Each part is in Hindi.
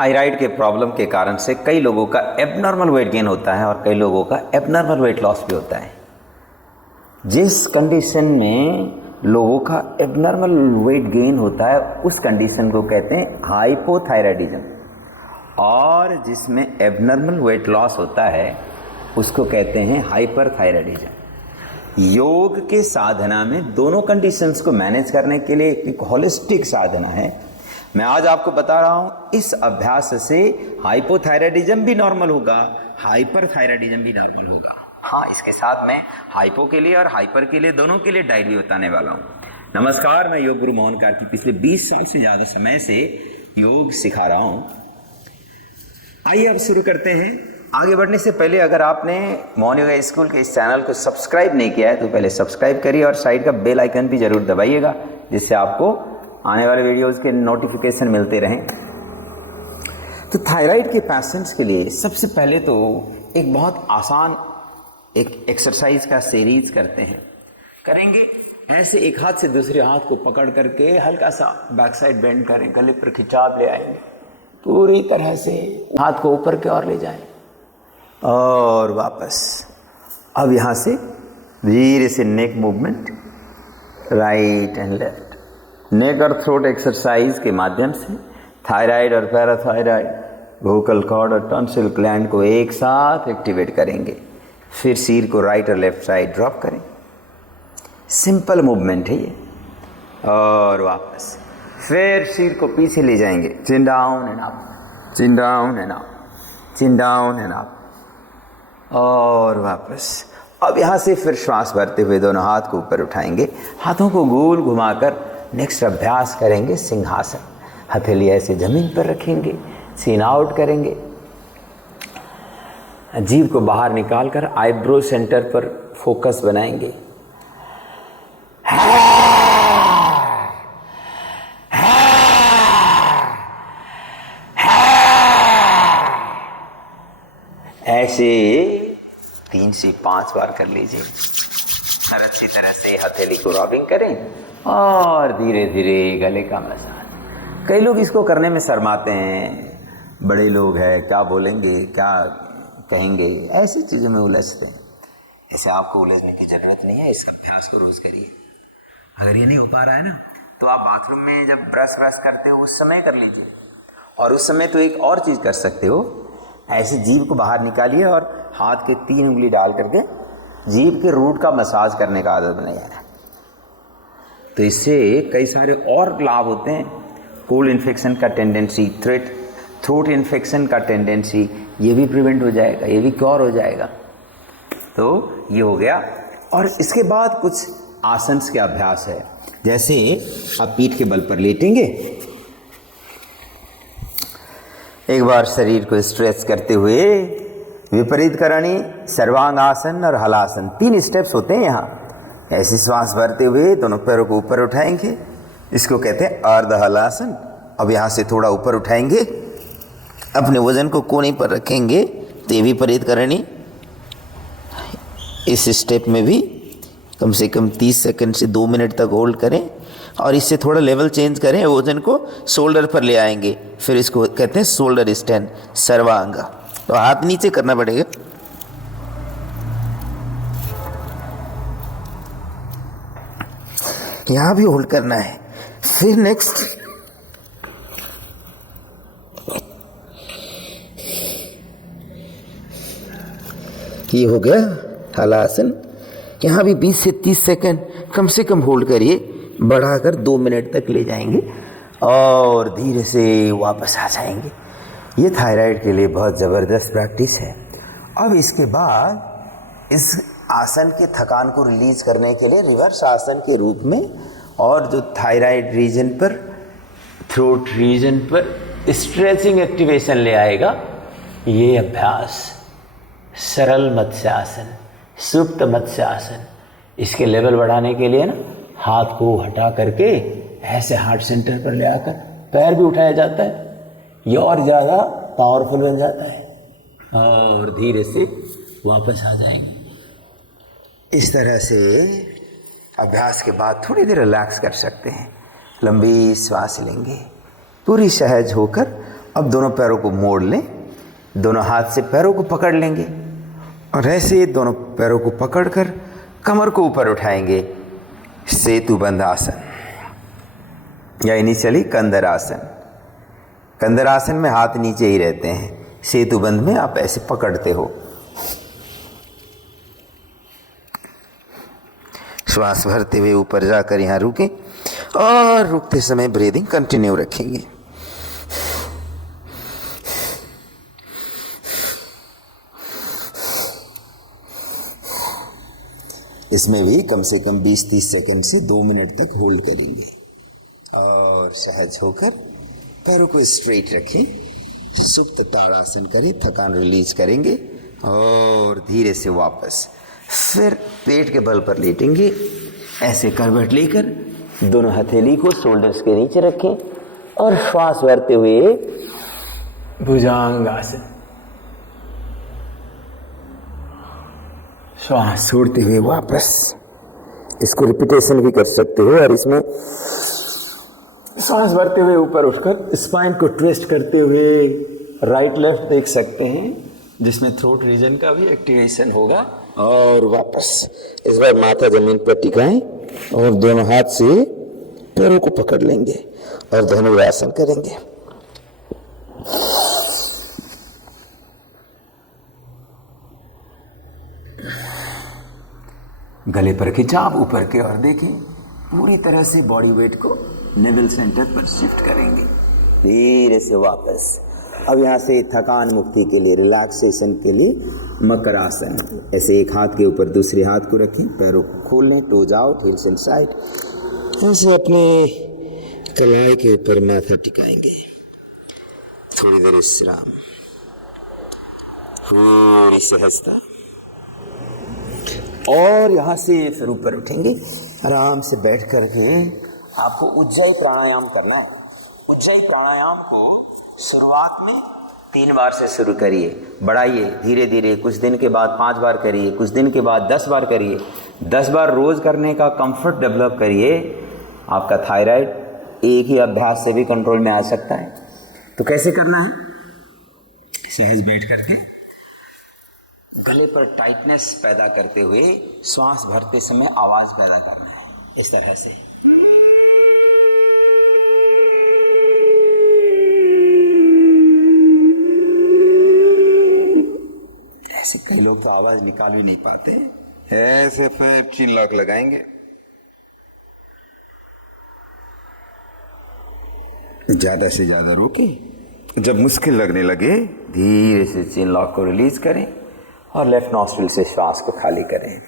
थायराइड के प्रॉब्लम के कारण से कई लोगों का एबनॉर्मल वेट गेन होता है और कई लोगों का एबनॉर्मल वेट लॉस भी होता है। जिस कंडीशन में लोगों का एबनॉर्मल वेट गेन होता है उस कंडीशन को कहते हैं हाइपोथायराइडिज्म, और जिसमें एबनॉर्मल वेट लॉस होता है उसको कहते हैं हाइपरथायराइडिज्म। योग के साधना में दोनों कंडीशंस को मैनेज करने के लिए एक होलिस्टिक साधना है। मैं आज आपको बता रहा हूं, इस अभ्यास से हाइपोथायराइडिज्म भी नॉर्मल होगा, हाइपरथायराइडिज्म भी नॉर्मल होगा। हाँ, इसके साथ मैं हाइपो के लिए और हाइपर के लिए दोनों के लिए डाइट भी बताने वाला हूं। नमस्कार, मैं योग गुरु मोहन कार्की पिछले 20 साल से ज्यादा समय से योग सिखा रहा हूं। आइए अब शुरू करते हैं। आगे बढ़ने से पहले अगर आपने मोहन योगा स्कूल के इस चैनल को सब्सक्राइब नहीं किया है तो पहले सब्सक्राइब करिए और साइड का बेल आइकन भी जरूर दबाइएगा, जिससे आपको आने वाले वीडियोस के नोटिफिकेशन मिलते रहें। तो थायराइड के पेशेंट्स के लिए सबसे पहले तो एक बहुत आसान एक एक्सरसाइज का सीरीज करेंगे। ऐसे एक हाथ से दूसरे हाथ को पकड़ करके हल्का सा बैक साइड बेंड करें, गले पर खिंचाव ले आएंगे, पूरी तरह से हाथ को ऊपर की ओर ले जाएं और वापस। अब यहां से धीरे से neck movement, right and left. Neck और थ्रोट एक्सरसाइज के माध्यम से थायराइड और पैराथायराइड, वोकल कॉर्ड और टॉन्सिल ग्लैंड को एक साथ एक्टिवेट करेंगे। फिर सिर को राइट और लेफ्ट साइड ड्रॉप करें। सिंपल मूवमेंट है ये। और वापस फिर सिर को पीछे ले जाएंगे, chin down and up, chin down and up, chin down and up, और वापस। अब यहाँ से फिर श्वास भरते हुए दोनों हाथ को ऊपर उठाएंगे, हाथों को गोल घुमाकर नेक्स्ट अभ्यास करेंगे सिंहासन। हथेली ऐसे जमीन पर रखेंगे, सीना आउट करेंगे, जीभ को बाहर निकालकर आईब्रो सेंटर पर फोकस बनाएंगे। ऐसे 3 से 5 बार कर लीजिए और अच्छी तरह से हथेली को रॉबिंग करें और धीरे धीरे गले का मसाज। कई लोग इसको करने में शर्माते हैं, बड़े लोग हैं, क्या बोलेंगे, क्या कहेंगे, ऐसी चीज़ों में उलझते हैं। ऐसे आपको उलझने की जरूरत नहीं है, इस अभ्यास को रोज करिए। अगर ये नहीं हो पा रहा है ना, तो आप बाथरूम में जब ब्रश करते हो उस समय कर लीजिए। और उस समय तो एक और चीज़ कर सकते हो, ऐसे जीभ को बाहर निकालिए और हाथ के 3 उंगली डाल करके जीभ के रूट का मसाज करने का आदत बनाइए। तो इससे कई सारे और लाभ होते हैं। कोल्ड इन्फेक्शन का टेंडेंसी, थ्रोट इन्फेक्शन का टेंडेंसी, ये भी प्रिवेंट हो जाएगा, ये भी क्योर हो जाएगा। तो ये हो गया। और इसके बाद कुछ आसन्स के अभ्यास है। जैसे आप पीठ के बल पर लेटेंगे, एक बार शरीर को स्ट्रेच करते हुए विपरीत करणी, सर्वांगासन और हलासन, 3 स्टेप्स होते हैं यहाँ। ऐसी श्वास भरते हुए दोनों पैरों को ऊपर उठाएंगे, इसको कहते हैं अर्ध हलासन। अब यहाँ से थोड़ा ऊपर उठाएंगे, अपने वजन को कोने पर रखेंगे, तो विपरीत करणी। इस स्टेप में भी कम से कम 30 सेकंड से 2 मिनट तक होल्ड करें और इससे थोड़ा लेवल चेंज करें, वजन को शोल्डर पर ले आएंगे। फिर इसको कहते हैं शोल्डर स्टैंड, सर्वांगा। तो हाथ नीचे करना पड़ेगा। यहां भी होल्ड करना है। फिर नेक्स्ट ये हो गया हलासन। यहां भी 20 से 30 सेकंड कम से कम होल्ड करिए, बढ़ाकर 2 मिनट तक ले जाएंगे और धीरे से वापस आ जाएंगे। ये थायराइड के लिए बहुत ज़बरदस्त प्रैक्टिस है। अब इसके बाद इस आसन के थकान को रिलीज करने के लिए रिवर्स आसन के रूप में, और जो थायराइड रीजन पर, थ्रोट रीजन पर स्ट्रेचिंग एक्टिवेशन ले आएगा, ये अभ्यास सरल मत्स्यासन, सुप्त मत्स्यासन। इसके लेवल बढ़ाने के लिए ना, हाथ को हटा करके ऐसे हार्ट सेंटर पर ले आकर पैर भी उठाया जाता है, ये और ज़्यादा पावरफुल बन जाता है और धीरे से वापस आ जाएंगे। इस तरह से अभ्यास के बाद थोड़ी देर रिलैक्स कर सकते हैं। लंबी श्वास लेंगे, पूरी सहज होकर अब दोनों पैरों को मोड़ लें, दोनों हाथ से पैरों को पकड़ लेंगे और ऐसे दोनों पैरों को पकड़कर कमर को ऊपर उठाएंगे। सेतुबंध आसन या इनिशियली कंदर आसन। कंदर आसन में हाथ नीचे ही रहते हैं, सेतुबंध में आप ऐसे पकड़ते हो। श्वास भरते हुए ऊपर जाकर यहां रुकें और रुकते समय ब्रीदिंग कंटिन्यू रखेंगे। इसमें भी कम से कम 20-30 सेकंड से 2 मिनट तक होल्ड करेंगे और सहज होकर पैरों को स्ट्रेट रखें, सुप्त ताड़ासन करें, थकान रिलीज करेंगे और धीरे से वापस फिर पेट के बल पर लेटेंगे। ऐसे करवट लेकर दोनों हथेली को शोल्डर्स के नीचे रखें और श्वास भरते हुए भुजंगासन, श्वास छोड़ते हुए वापस। इसको रिपीटेशन भी कर सकते हो और इसमें सांस भरते हुए ऊपर उठकर स्पाइन को ट्विस्ट करते हुए राइट लेफ्ट देख सकते हैं, जिसमें थ्रोट रीजन का भी एक्टिवेशन होगा। और वापस इस बार माथा जमीन पर टिकाएं और दोनों हाथ से पैरों को पकड़ लेंगे और धनुरासन करेंगे। गले पर खिंचाव ऊपर की ओर देखें, पूरी तरह से बॉडी वेट को नेवल सेंटर पर शिफ्ट करेंगे। धीरे से वापस। अब यहाँ से थकान मुक्ति के लिए, रिलैक्सेशन के लिए मकरासन। ऐसे एक हाथ के ऊपर दूसरे हाथ को रखें, पैरों को खोल लें, टोज आउट, हिल्स इनसाइड। ऐसे अपने कलाई के ऊपर माथा टिकाएंगे। थोड़ी देर विश्राम, थोड़ी सहजता और यहाँ से फिर ऊपर उठेंगे। आराम से बैठ करके आपको उज्जाई प्राणायाम करना है। उज्जाई प्राणायाम को शुरुआत में 3 बार से शुरू करिए, बढ़ाइए धीरे धीरे। कुछ दिन के बाद 5 बार करिए, कुछ दिन के बाद 10 बार करिए। 10 बार रोज करने का कंफर्ट डेवलप करिए। आपका थायराइड एक ही अभ्यास से भी कंट्रोल में आ सकता है। तो कैसे करना है? सहज बैठ करके गले पर टाइटनेस पैदा करते हुए श्वास भरते समय आवाज पैदा करना है, इस तरह से। ऐसे कई लोग तो आवाज निकाल भी नहीं पाते, ऐसे फिर चिन लॉक लगाएंगे। ज्यादा से ज्यादा रोके, जब मुश्किल लगने लगे धीरे से चिन लॉक को रिलीज करें और लेफ्ट नॉस्ट्रिल से श्वास को खाली करें।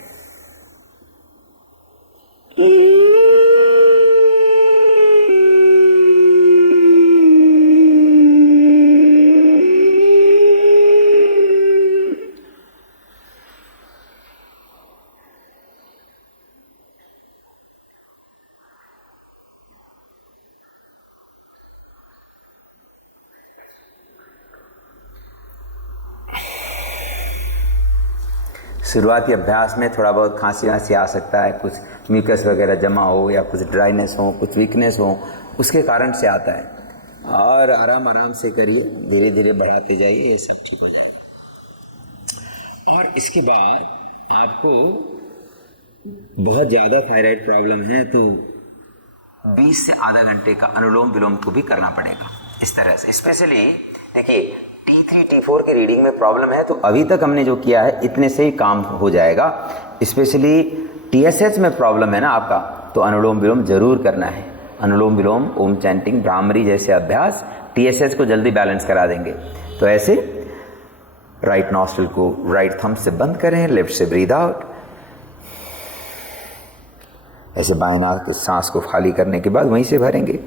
शुरुआती अभ्यास में थोड़ा बहुत खांसी वांसी आ सकता है, कुछ म्यूकस वगैरह जमा हो या कुछ ड्राइनेस हो, कुछ वीकनेस हो, उसके कारण से आता है। और आराम आराम से करिए, धीरे धीरे बढ़ाते जाइए, ये सब ठीक हो जाएगा। और इसके बाद आपको बहुत ज़्यादा थायराइड प्रॉब्लम है तो 20 से आधा घंटे का अनुलोम विलोम को भी करना पड़ेगा, इस तरह से। स्पेशली देखिए T3 T4 के रीडिंग में प्रॉब्लम है तो अभी तक हमने जो किया है इतने से ही काम हो जाएगा। स्पेशली TSH में प्रॉब्लम है ना आपका, तो अनुलोम विलोम जरूर करना है। अनुलोम विलोम, ओम चैंटिंग, भ्रामरी जैसे अभ्यास TSH को जल्दी बैलेंस करा देंगे। तो ऐसे राइट नॉस्ट्रिल को राइट थंब से बंद करें, लेफ्ट से ब्रीद आउट। ऐसे बाएं नाक के सांस को खाली करने के बाद वहीं से भरेंगे।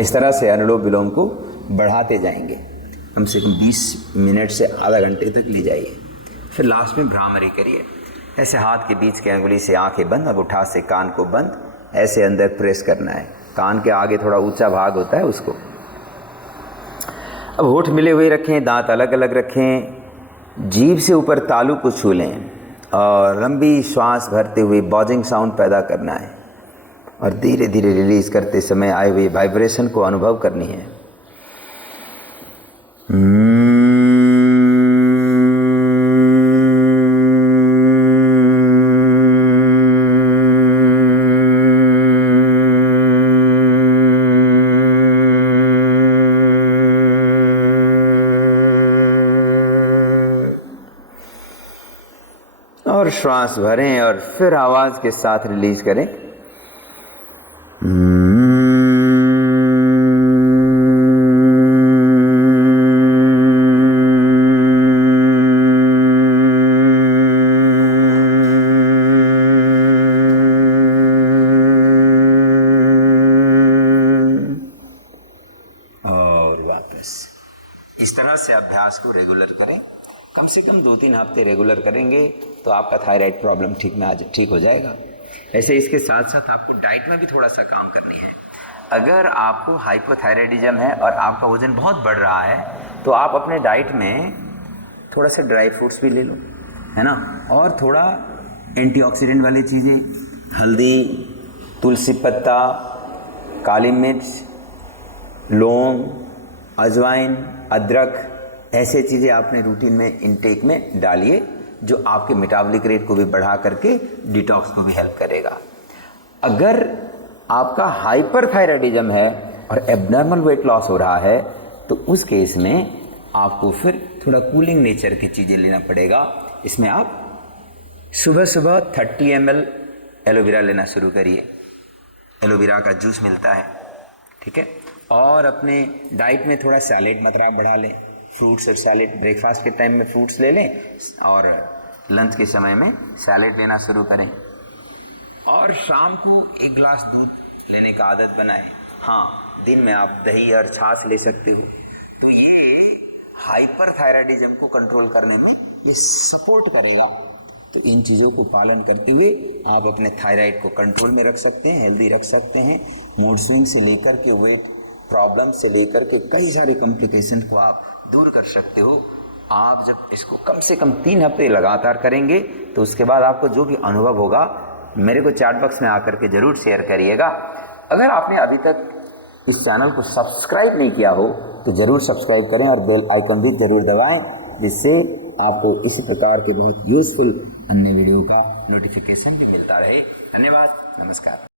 इस तरह से अनुलोम विलोम को बढ़ाते जाएंगे, कम से कम 20 मिनट से आधा घंटे तक ले जाइए। फिर लास्ट में भ्रामरी करिए। ऐसे हाथ के बीच की अंगुली से आंखें बंद, अब उठा से कान को बंद, ऐसे अंदर प्रेस करना है। कान के आगे थोड़ा ऊंचा भाग होता है उसको। अब होठ मिले हुए रखें, दांत अलग अलग रखें, जीभ से ऊपर तालू को छू लें और लंबी श्वास भरते हुए बॉजिंग साउंड पैदा करना है और धीरे धीरे रिलीज करते समय आए हुए वाइब्रेशन को अनुभव करनी है। और श्वास भरें और फिर आवाज के साथ रिलीज करें। और वापस इस तरह से अभ्यास को रेगुलर करें। कम से कम 2-3 हफ्ते रेगुलर करेंगे तो आपका थायराइड प्रॉब्लम ठीक हो जाएगा। ऐसे इसके साथ साथ आपको डाइट में भी थोड़ा सा काम करनी है। अगर आपको हाइपोथायराइडिज्म है और आपका वजन बहुत बढ़ रहा है तो आप अपने डाइट में थोड़ा सा ड्राई फ्रूट्स भी ले लो, है ना, और थोड़ा एंटीऑक्सीडेंट वाली चीज़ें, हल्दी, तुलसी पत्ता, काली मिर्च, लौंग, अजवाइन, अदरक, ऐसे चीज़ें आपने रूटीन में इनटेक में डालिए जो आपके मेटाबॉलिक रेट को भी बढ़ा करके डिटॉक्स को भी हेल्प करेगा। अगर आपका हाइपरथायराइडिज्म है और एबनॉर्मल वेट लॉस हो रहा है तो उस केस में आपको फिर थोड़ा कूलिंग नेचर की चीज़ें लेना पड़ेगा। इसमें आप सुबह सुबह 30 ml एलोवेरा लेना शुरू करिए। एलोवेरा का जूस मिलता है, ठीक है, और अपने डाइट में थोड़ा सैलेड मात्रा बढ़ा लें। फ्रूट्स और सैलेड, ब्रेकफास्ट के टाइम में फ्रूट्स ले लें और लंच के समय में सैलेड लेना शुरू करें और शाम को 1 गिलास दूध लेने का आदत बनाएं। हाँ, दिन में आप दही और छाछ ले सकते हो। तो ये हाइपरथायराइडिज्म को कंट्रोल करने में ये सपोर्ट करेगा। तो इन चीज़ों को पालन करते हुए आप अपने थायराइड को कंट्रोल में रख सकते हैं, हेल्दी रख सकते हैं। मूड स्विंग से लेकर के वेट प्रॉब्लम से लेकर के कई सारे कॉम्प्लिकेशन को आप दूर कर सकते हो। आप जब इसको कम से कम 3 हफ्ते लगातार करेंगे तो उसके बाद आपको जो भी अनुभव होगा मेरे को चैट बॉक्स में आकर के जरूर शेयर करिएगा। अगर आपने अभी तक इस चैनल को सब्सक्राइब नहीं किया हो तो जरूर सब्सक्राइब करें और बेल आइकन भी जरूर दबाएं, जिससे आपको इस प्रकार के बहुत यूजफुल अन्य वीडियो का नोटिफिकेशन भी मिलता रहे। धन्यवाद, नमस्कार।